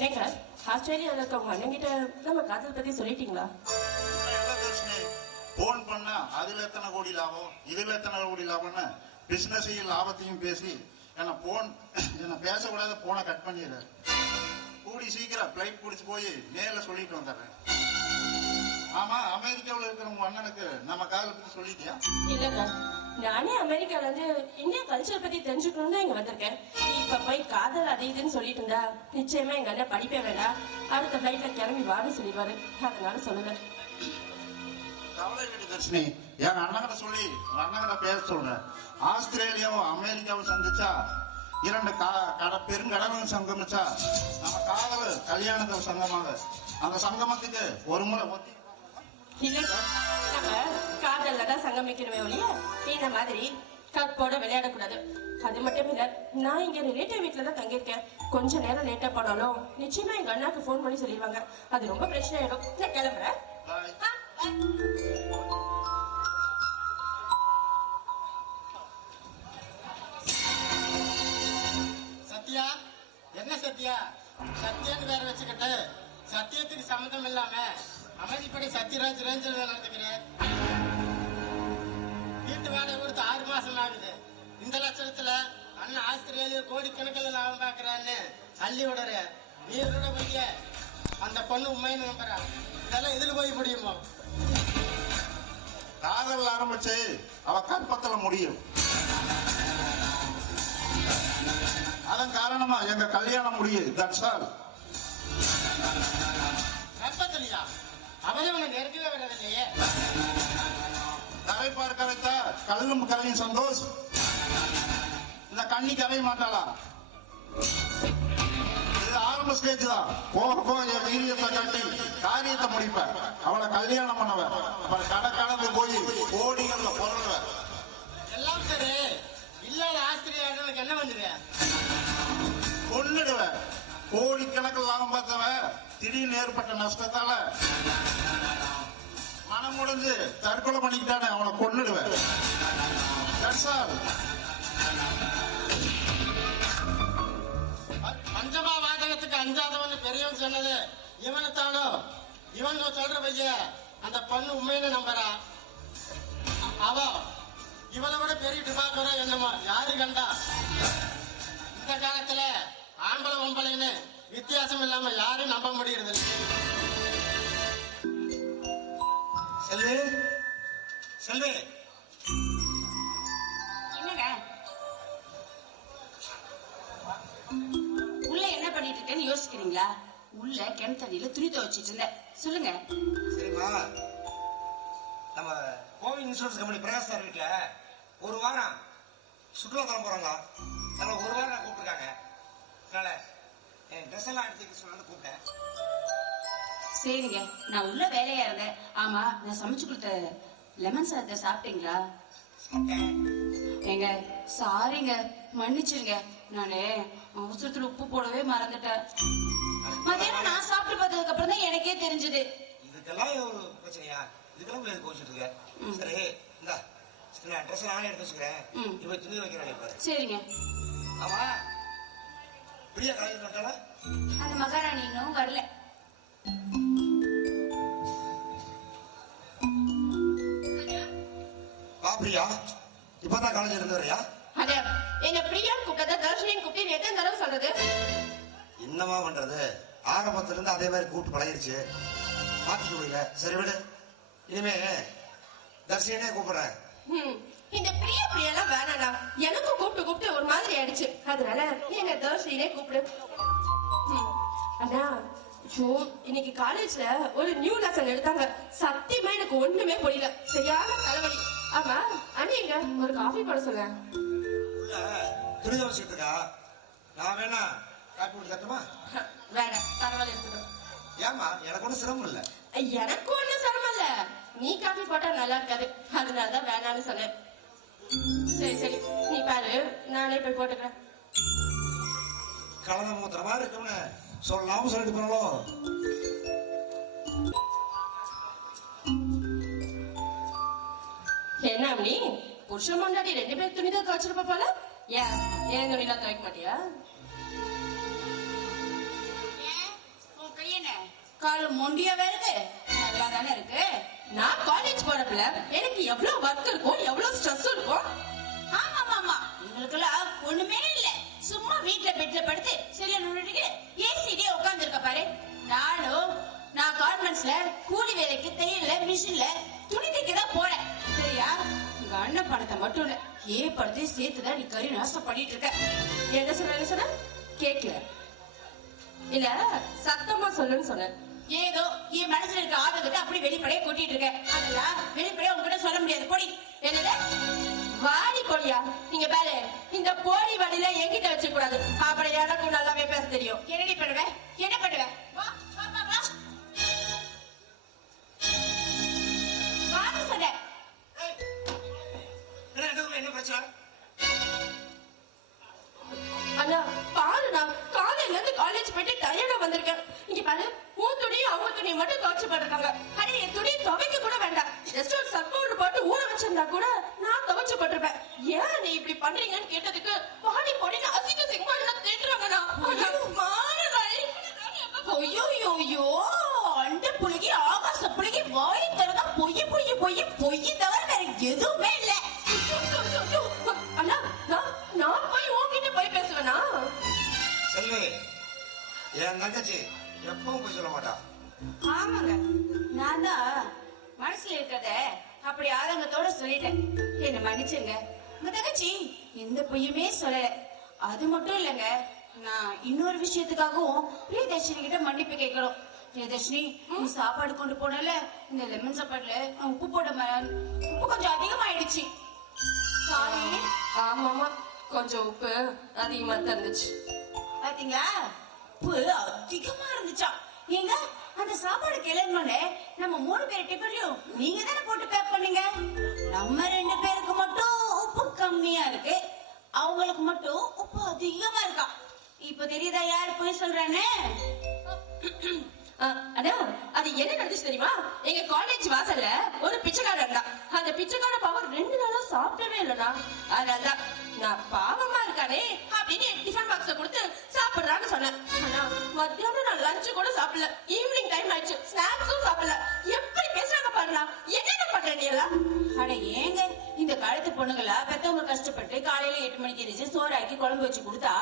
என்னங்க ஆஸ்திரேலியாவில் இருக்க உங்க அண்ணன் கிட்ட நம்ம காதல் பத்தி சொல்லிட்டீங்களா போன் பண்ணா அதுல எத்தனை கோடி லாபம் இதுல எத்தனை கோடி லாபம்னு பிசினஸையும் லாபத்தையும் பேசி என்ன போன் என்ன பேசக்கூடாத போனை கட் பண்ணிடுறேன் கூடி சீக்கிரம் பிளைட் பிடிச்சு போய் நேர்ல சொல்லிட்டு வந்துடுறேன். ஆமா அமெரிக்காவுல இருக்கிற உங்க அண்ணனுக்கு நம்ம காதல் பத்தி சொல்லிட்டியா? இல்லங்க நானே அமெரிக்கால இருந்து இந்தியா கல்ச்சர் பத்தி தெரிஞ்சுக்கணும் தான் இங்க வந்திருக்கேன். இப்ப போய் காதல் அது இதுன்னு சொல்லிட்டு இருந்தா நிச்சயமா எங்க அண்ணன் படிப்பே வேண்டாம். அடுத்த பிளைட்ல கிளம்பி வான்னு சொல்லிடுவாரு. அதனால சொல்லுங்க. கவலை தர்ஷினி. என் அண்ணகிட்ட சொல்லி அண்ணகிட்ட பேச சொல்றேன். ஆஸ்திரேலியாவும் அமெரிக்காவும் சந்திச்சா இரண்டு கட பெருங்கடலும் சங்கமிச்சா நம்ம காதல் கல்யாணத்தை சங்கமாக. அந்த சங்கமத்துக்கு ஒரு முறை ஒத்தி காதல்ல ஆரம்பிக்கணுமே ஒழிய இந்த மாதிரி கப்போட விளையாடக்கூடாது. அது மட்டும் இல்ல நான் இங்க ரிலேட்டிவ் வீட்டுல தான் தங்கியிருக்கேன். கொஞ்ச நேரம் லேட்டா போனாலும் நிச்சயமா எங்க அண்ணாக்கு போன் பண்ணி சொல்லிடுவாங்க அது ரொம்ப பிரச்சனை ஆயிடும் நான் கிளம்புறேன் சத்யா என்ன சத்யா? சத்யான்னு பேரை வச்சுக்கிட்டு சத்தியத்துக்கு சம்மந்தம் இல்லாம அமைதிப்படி சத்யராஜ் ரேஞ்சில் நடந்துக்கிறேன் ஆகுது இந்த லட்சணத்துல அண்ணன் ஆஸ்திரேலியா கோடிக்கணக்கில் லாபம் பாக்குறான்னு அள்ளி விடுற. நீ கூட போய் அந்த பொண்ணு உண்மைன்னு நம்புறா. இதெல்லாம் எதிர் போய் முடியுமோ? காதல் ஆரம்பிச்சு அவ கற்பத்துல முடியும். அதன் காரணமா எங்க கல்யாணம் முடியுது. தட்ஸ் ஆல் கற்பத்திலையா? அவன் நெருங்கவே வர்றதில்லையே கரை பார்க்க வைத்த கல்லும் கரையும் சந்தோஷ் இந்த கண்ணி கரைய மாட்டாளா? இது ஆரம்ப ஸ்டேஜ் தான். போக போக என் வீரியத்தை காட்டி காரியத்தை முடிப்பேன். அவளை கல்யாணம் பண்ணவன். அவள் கடை கடந்து போய் கோடிகள்ல பொருள்வேன். எல்லாம் சரி. இல்லாத ஆஸ்திரேலியா உனக்கு என்ன பண்ணுவேன் கொன்னுடுவேன். கோடிக்கணக்கில் லாபம் பார்த்தவன் திடீர்னு ஏற்பட்ட நஷ்டத்தால மனம் முடிஞ்சு தற்கொலை பண்ணிக்கிட்டானே அவனை கொண்டுடுவேன் That's பஞ்சமா வாதகத்துக்கு அஞ்சாதவன் பெரியவன் சொன்னது இவனை தானோ இவன் சொல்ற பைய அந்த பொண்ணு உண்மையில நம்புறா? அவ இவனை விட பெரிய டிபாக்கரோ என்னமோ யாரு கண்டா? இந்த காலத்துல ஆம்பளை ஒம்பளைன்னு வித்தியாசம் இல்லாம யாரும் நம்ப செல்வி என்னங்க? உள்ள என்ன பண்ணிட்டு இருக்கேன்னு யோசிக்கிறீங்களா? உள்ள கிணத்தடியில துணி துவைச்சிட்டு இருந்தேன். சொல்லுங்க. சரிம்மா. நம்ம கோவில் இன்சூரன்ஸ் கம்பெனி பிரகாஷ் சார் வீட்டுல ஒரு வாரம் சுற்றுலா தலம் போறாங்க நம்ம ஒரு வாரம் நான் கூப்பிட்டுருக்காங்க. அதனால என் ட்ரெஸ் எல்லாம் எடுத்து சொல்லி கூப்பிட்டேன். சரிங்க. நான் உள்ள வேலையா இருந்தேன். ஆமா நான் சமைச்சு கொடுத்த லெமன் சாதத்தை சாப்பிட்டீங்களா? ஏங்க சாரிங்க மன்னிச்சிருங்க. நானு அவசரத்துல உப்பு போடவே மறந்துட்டேன். மத்தியானம் நான் சாப்பிட்டு பார்த்ததுக்கு அப்புறம் தான் எனக்கே தெரிஞ்சது. இதுக்கெல்லாம் பிரச்சனையா? இதுக்கெல்லாம் போய் கோச்சிட்டு இருக்க. சரி இந்தா நான் ட்ரெஸ் நானே எடுத்து வச்சுக்கிறேன். இப்ப துணி வைக்கிறேன் இப்ப. சரிங்க. ஆமா. பிரியா வந்துட்டாளா அந்த மகாராணி இன்னும் வரல. வா பிரியா? இப்பதான் காலேஜ் இருந்து வரையா அட என்ன பிரியான்னு கூப்பிட்டதா தர்ஷினின்னு கூப்பிட்டு எத்தனை தடவை சொல்றது? என்னமா பண்றது? ஆரம்பத்துல இருந்து அதே மாதிரி கூப்பிட்டு பழகிருச்சு. மாத்திக்க முடியல. சரி விடு. இனிமே தர்ஷினே கூப்பிடுறேன். இந்த பிரியா பிரியாலாம் வேணாடா. எனக்கும் கூப்பிட்டு கூப்பிட்டு ஒரு மாதிரி ஆயிடுச்சு. அதனால என்ன தர்ஷினே கூப்பிடு. அண்ணா ஐயோ இன்னைக்கு காலேஜ்ல ஒரு நியூ லெசன் எடுத்தாங்க. சத்தியமா எனக்கு ஒண்ணுமே புரியல. சரியான தலைவலி ஆமா அண்ணீங்க ஒரு காஃபி போட சொல்ல துணி துவச்சிட்டு இருக்கா நான் வேணா காப்பி போட்டு தட்டுமா வேணாம் பரவாயில்ல இருக்கட்டும் ஏமா எனக்கு ஒன்றும் சிரமம் இல்லை. எனக்கு ஒண்ணும் சிரமம் இல்ல. நீ காஃபி போட்டா நல்லா இருக்காது. அதனாலதான் வேணாம்னு சொன்னேன். சரி சரி. நீ பாரு நானே போய் போட்டுக்கிறேன். கலந்த மூத்திர மாதிரி இருக்கும்னு சொல்லாம சொல்லிட்டு போனாலோ அம்மி புருஷன் முன்னாடி ரெண்டு பேர் துணி தான் துவைச்சிருப்ப போல? ஏன்? ஏன் துணிலாம் துவைக்க மாட்டியா? காலு மொண்டியாவே இருக்கு? நல்லா தானே இருக்கு? நான் காலேஜ் போறப்பல எனக்கு எவ்வளவு ஒர்க் இருக்கும் எவ்வளவு ஸ்ட்ரெஸ் இருக்கும் போலியா நீங்க பாரு? இந்த போலி வழியில என்கிட்ட வச்சுக்க கூடாது அப்புறம் எனக்கும் நல்லாவே பேச தெரியும். என்னடி பண்ணுவ? என்ன பண்ணுவ? வா வா பார்க்கலாம் வான்னு சொன்னேன் ஏய், என்ன ரெண்டுக்குள்ள என்ன பிரச்சனை? அண்ணா பாருண்ணா காலையில இருந்து காலேஜ் போயிட்டு டயர்டா வந்திருக்கேன். இங்க பாரு உன் துணி அவங்க துணி மட்டும் துவைச்சு போட்டிருக்காங்க. அட என் துணி துவைக்க கூட வேண்டாம். ஜஸ்ட் ஒரு போட்டு ஊற வச்சிருந்தா கூட நான் துவைச்சு போட்டிருப்பேன் ஏன் நீ இப்படி பண்றீங்கன்னு கேட்டதுக்கு பாடி போடின்னு அசிங்க சிங்கமா எல்லாம் திட்டுறாங்கண்ணா மாறுடா ஐயோ ஐயோ அண்ட புழுகி ஆகாச புழுகி வாய் திறந்தா பொய் பொய் பொய் பொய் தவிர வேற எதுவுமே இல்ல. அண்ணா நான் நான் போய் உன்கிட்ட போய் பேசுவேனா? செல்வி என் தங்கச்சி எப்பவும் போய் சொல்ல மாட்டா. ஆமாங்க நான் தான் மனசுல இருக்கிறத அப்படி ஆதங்கத்தோட சொல்லிட்டேன். என்ன மன்னிச்சுங்க உங்க தங்கச்சி எந்த பொய்யுமே சொல்லல அது மட்டும் இல்லைங்க நான் இன்னொரு விஷயத்துக்காகவும் பிரியதர்ஷினி கிட்ட மன்னிப்பு கேட்கணும். பிரியதர்ஷினி நீ சாப்பாடு கொண்டு போனல இந்த லெமன் சாப்பாடுல உப்பு போட உப்பு கொஞ்சம் அதிகமாயிடுச்சு. சாரி. ஆமாமா கொஞ்சம் உப்பு அதிகமா தான் இருந்துச்சு. பாத்தீங்களா? உப்பு அதிகமா இருந்துச்சா? ஏங்க அந்த சாப்பாடு கிளம்பினோடனே நம்ம மூணு பேர் டிஃபன்லயும் நீங்க தானே போட்டு பேக் பண்ணீங்க? நம்ம ரெண்டு உப்பு கம்மியா இருக்கு. அவங்களுக்கு மட்டும் உப்பு அதிகமா இருக்கா. இப்ப தெரியுதா யார் போய் சொல்றானே அஹ், அண்ணா அது என்ன நடந்துச்சு தெரியுமா? எங்க காலேஜ் வாசல்ல ஒரு பிச்சைக்காரன் இருந்தா அந்த பிச்சைக்கார பாவம் ரெண்டு நாளா சாப்பிடவே இல்லைண்ணா அதனாலதான் நான் பாவமா இருக்கானே அப்படின்னு டிஃபன் பாக்ஸ கொடுத்து சாப்பிடுறான்னு சொன்னேன். ஆனா மத்தியானம் நான் லஞ்ச் கூட சாப்பிடல. ஈவினிங் டைம் ஆயிடுச்சு. ஸ்நாக்ஸும் சாப்பிடல. எப்படி பேசுறாங்க பாருண்ணா என்ன பண்ற அட ஏங்க இந்த காலத்து பொண்ணுங்களா பெத்தவங்க கஷ்டப்பட்டு காலையில எட்டு மணிக்கு எரிச்சு சோறாக்கி குழம்பு வச்சு கொடுத்தா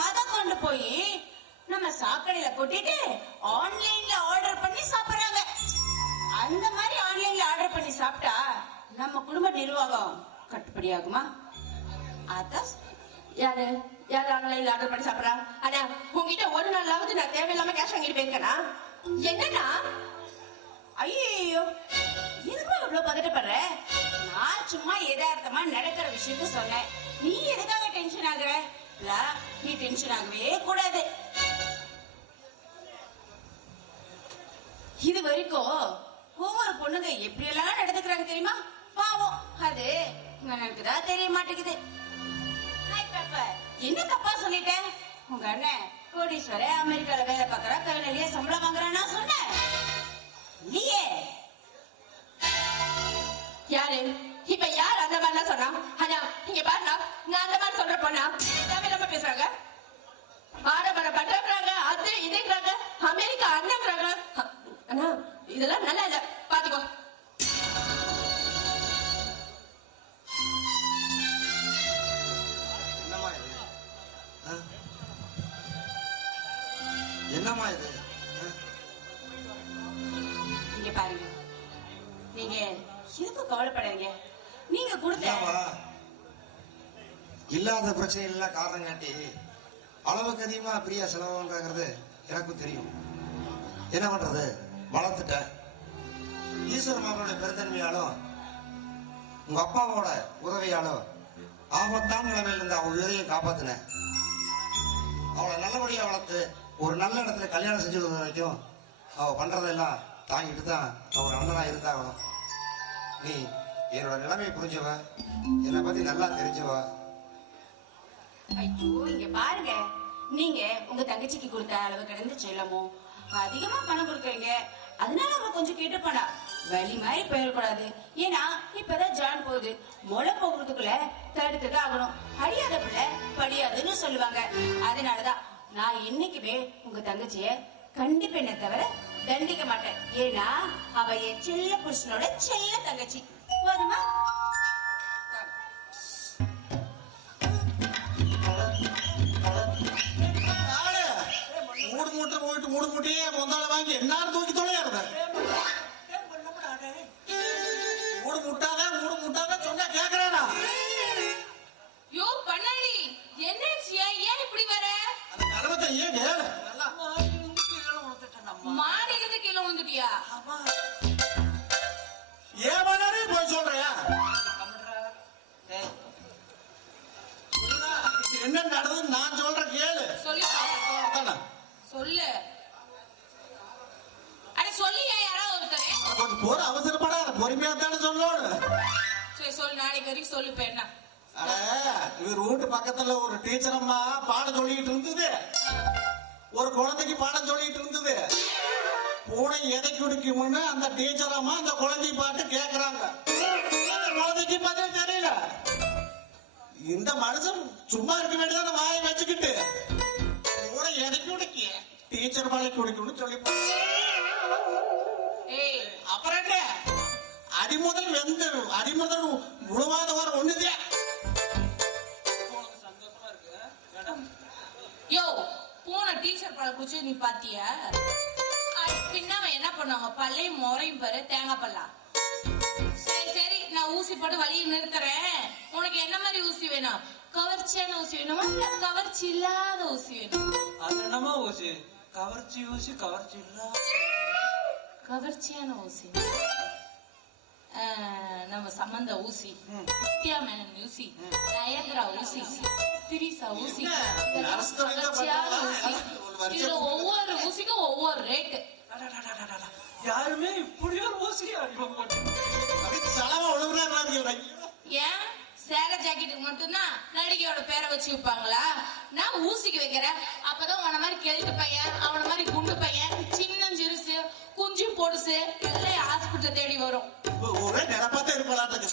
அத கொண்டு போய் நம்ம சாக்கடையில கொட்டிட்டு ஆன்லைன்ல ஆர்டர் பண்ணி சாப்பிடுறாங்க. அந்த மாதிரி ஆன்லைன்ல ஆர்டர் பண்ணி சாப்பிட்டா நம்ம குடும்ப நிர்வாகம் கட்டுப்படி ஆகுமா அதான் யாரு? யாரு ஆன்லைன்ல ஆர்டர் பண்ணி சாப்பிடுறா? அண்ணா உங்ககிட்ட ஒரு நாளாவது நான் தேவையில்லாம கேஷ் வாங்கிட்டு போயிருக்கேனா? என்னன்னா ஐயோ எதுக்குமா இவ்வளவு பதட்டப்படுற? நான் சும்மா எதார்த்தமா நடக்கிற விஷயத்த சொன்னேன். நீ எதுக்காக டென்ஷன் ஆகுற? நீ டென்ஷன் ஆகவே கூடாது. இது வரைக்கும் ஒவ்வொரு பொண்ணுங்க எப்படி எல்லாம் நடந்துக்கிறாங்க தெரியுமா? பாவம். அது எனக்கு தான் தெரிய மாட்டேங்குது. என்ன தப்பா சொல்லிட்டேன் உங்க அண்ணன் கோடீஸ்வர அமெரிக்கால வேலை பார்க்கறா கை நிறைய சம்பளம் வாங்குறான்னா சொன்னேன். இல்லையே யாரு? இப்ப யார் அந்த மாதிரிலாம் சொன்னா? அண்ணா இங்க பாருண்ணா. நான் அந்த மாதிரி சொல்ற பொண்ணா. தேவையில்லாம பேசுறாங்க. ஆடம்பர பண்றாங்க அது இதுங்கிறாங்க அமெரிக்கா அண்ணங்கிறாங்க அண்ணா இதெல்லாம் நல்லா இல்ல. பாத்துக்கோ. என்னம்மா இது? இங்க பாருங்க. நீங்க எதுக்கும் கவலைப்படாதீங்க? நீங்க கொடுத்த இல்லாத இல்லாத பிரச்சனைகள்லாம் காரணம் காட்டி அளவுக்கு அதிகமா பிரியா செலவுங்கிறது எனக்கும் தெரியும். என்ன பண்றது? வளர்த்துட்டேன். ஈஸ்வர மாமனுடைய பெருந்தன்மையாலும் உங்க அப்பாவோட உதவியாலும் ஆபத்தான நிலைமையில இருந்து அவங்க உயிரையும் காப்பாத்தின அவளை நல்லபடியா வளர்த்து ஒரு நல்ல இடத்துல கல்யாணம் செஞ்சு கொடுத்த வரைக்கும் அவ பண்றதெல்லாம் தாங்கிட்டு தான் அவர் அண்ணனா இருந்தாகணும். நீ என்னோட நிலைமை புரிஞ்சவ? என்னை பத்தி நல்லா தெரிஞ்சவ? ஐயோ இங்க பாருங்க. நீங்க உங்க தங்கச்சிக்கு கொடுத்த அளவு கிடந்து செல்லமோ அதிகமா பணம் கொடுக்குறீங்க. அதனால அவ கொஞ்சம் கேட்டு போனா. வலி மாதிரி போயிடக்கூடாது. ஏன்னா இப்பதான் ஜான் போகுது. முளை போகிறதுக்குள்ள தடுத்துதான் ஆகணும். அடியாத பிள்ளை படியாதுன்னு சொல்லுவாங்க. அதனாலதான் நான் என்னைக்குமே உங்க தங்கச்சிய கண்டிப்பேனே தவிர தண்டிக்க மாட்டேன். ஏன்னா அவ என் செல்ல புருஷனோட செல்ல தங்கச்சி. போதுமா? மூடு மூட்டை போயிட்டு மூடு மூட்டையே முந்தால வாங்கி எல்லாரும் தூக்கி சரி நாளைக்கு வரைக்கும் சொல்லு இவர் வீட்டு பக்கத்துல ஒரு டீச்சர் அம்மா பாடம் சொல்லிட்டு இருந்தது. ஒரு குழந்தைக்கு பாடம் சொல்லிட்டு இருந்தது. பூனை எதை குடிக்கும்னு அந்த டீச்சர் அம்மா அந்த குழந்தை பாட்டு கேக்குறாங்க. அந்த குழந்தைக்கு பதில் தெரியல. இந்த மனுஷன் சும்மா இருக்க வேண்டியதான வாயை வச்சுக்கிட்டு. பூனை எதை குடிக்க? டீச்சர் பாலை குடிக்கும்னு சொல்லி அடிமுதல் வெந்து அடிமுதல் முழுவாத வர ஒண்ணுதே. யோ போன டீச்சர் பழம் குச்சி நீ பாத்தியா? பின்ன என்ன பண்ணுவாங்க? பல்லையும் முறையும் பாரு தேங்காய் பல்லா. சரி சரி நான் ஊசி போட்டு வழியை நிறுத்துறேன். உனக்கு என்ன மாதிரி ஊசி வேணும்? கவர்ச்சியான ஊசி வேணுமா? இல்ல கவர்ச்சி இல்லாத ஊசி வேணும்? அது என்னமா ஊசி? கவர்ச்சி ஊசி கவர்ச்சி இல்ல கவர்ச்சியான ஊசி. நம்ம சம்பந்த ஊசி நித்யா மேனன் ஊசி நயன்தரா ஊசி திரிசா ஊசி இதுல ஒவ்வொரு ஊசிக்கும் ஒவ்வொரு ரேட்டு. யாருமே இப்படி ஒரு ஊசி ஏன்? சேலை ஜாக்கெட்டுக்கு மட்டும்தான் நடிகையோட பேரை வச்சு வைப்பாங்களா நான் ஊசிக்கு வைக்கிறேன். அப்பதான் உன மாதிரி கெழுட்டு பையன் அவன மாதிரி குண்டு பையன் குஞ்சு பொடுசு எல்லாம் ஹாஸ்பிட்டல் தேடி வரும். ஒரே நிரப்பாத்த இருப்பலாட்டுக்கு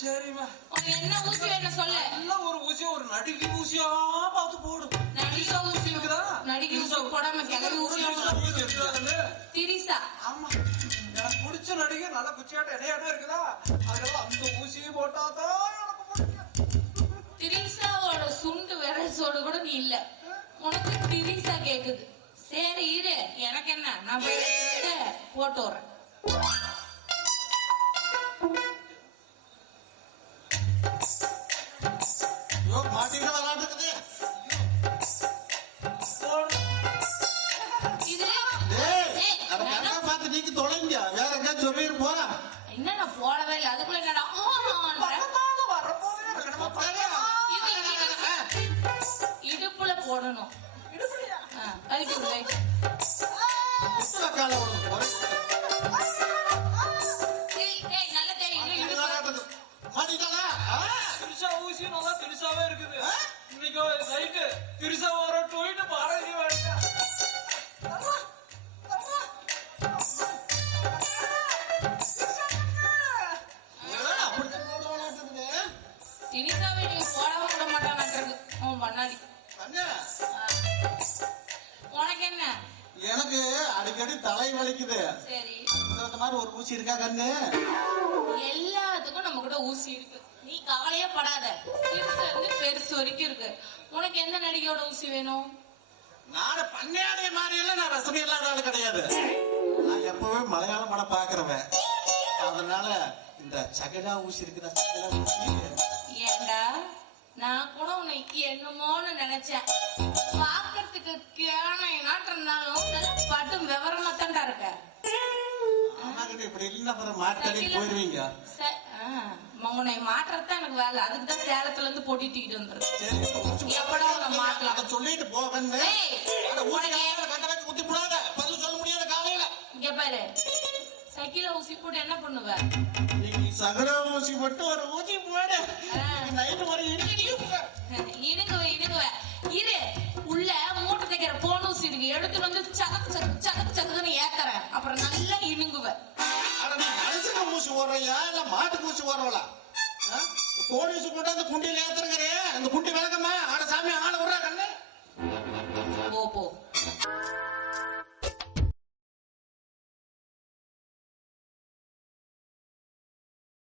சரிம்மா. என்ன ஊசி வேணும் சொல்லு. எல்லாம் ஒரு ஊசி ஒரு நடிகை ஊசியா பார்த்து போடு நடிகை ஊசி இருக்குதா? நடிகை ஊசி போடாம ஊசி ஊசி? திரிசா. ஆமா. எனக்கு பிடிச்ச நடிகை நல்ல குச்சியாட்ட இடையாட்டம் இருக்குதா? அதெல்லாம் அந்த ஊசியை போட்டாதான் திரிசாவோட சுண்டு விரசோடு கூட நீ இல்ல. உனக்கு திரிசா கேக்குது. சரி இரு. எனக்கு என்ன? நான் போட்டு போறா என்ன நான் போடவே இல்லை. அதுக்குள்ள என்னடா? இடுப்புல போடணும். ஆ, கழட்டி விடு, வை. கால விடுங்க டேய், டேய், நல்ல தேய், இன்னும் இடுப்பு. மாட்டிக்கிட்டாளா திருசா ஊசி நல்லா திருசாவே இருக்குது இன்னைக்கு நைட்டு திருசா வர டொயிட்டு பாடகி வேண்டாம் திரிசாவை நீ போடாம விட மாட்டானாட்டிருக்கு. உன் பண்ணாடி அண்ணா. உனக்கு என்ன எனக்கு அடிக்கடி தலை வலிக்குது. சரி. இந்த மாதிரி ஒரு ஊசி இருக்கா கண்ணு? எல்லாத்துக்கும் நம்ம கூட ஊசி இருக்கு. நீ கவலையே படாத. சிறுசுல இருந்து பெருசு வரைக்கும் இருக்கு. உனக்கு எந்த நடிகையோட ஊசி வேணும்? நாடு பண்ணையாடைய மாதிரி எல்லாம் நான் ரசனை இல்லாத ஆளு கிடையாது. நான் எப்பவே மலையாள படம் பாக்குறவன் அதனால இந்த சகடா ஊசி இருக்குதா சகடா ஊசி ஏண்டா? நான் கூட உன்னை என்னமோன்னு நினைச்சேன். போயிருவீங்க? உன்னை மாற்றத்தான் எனக்கு வேலை. அதுக்கு தான் சேலத்துல இருந்து போட்டி தூக்கிட்டு வந்துரு சரி. இப்ப ஊசி எப்படா உன்னை மாட்டலாம்? அதை சொல்லிட்டு போடாத. பதில் சொல்ல முடியாத காலையில. இங்க பாரு. சைக்கிள ஊசி போட்டு என்ன பண்ணுவ? சகடா ஊசி மட்டும் ஒரு ஊசி போடு. மாட்டு பூச்சி மாட்டுக்கு கோடி ஊசி அந்த குண்டியில ஏத்துறங்கறே. அந்த குண்டி விளக்கமா? ஆட சாமி ஆள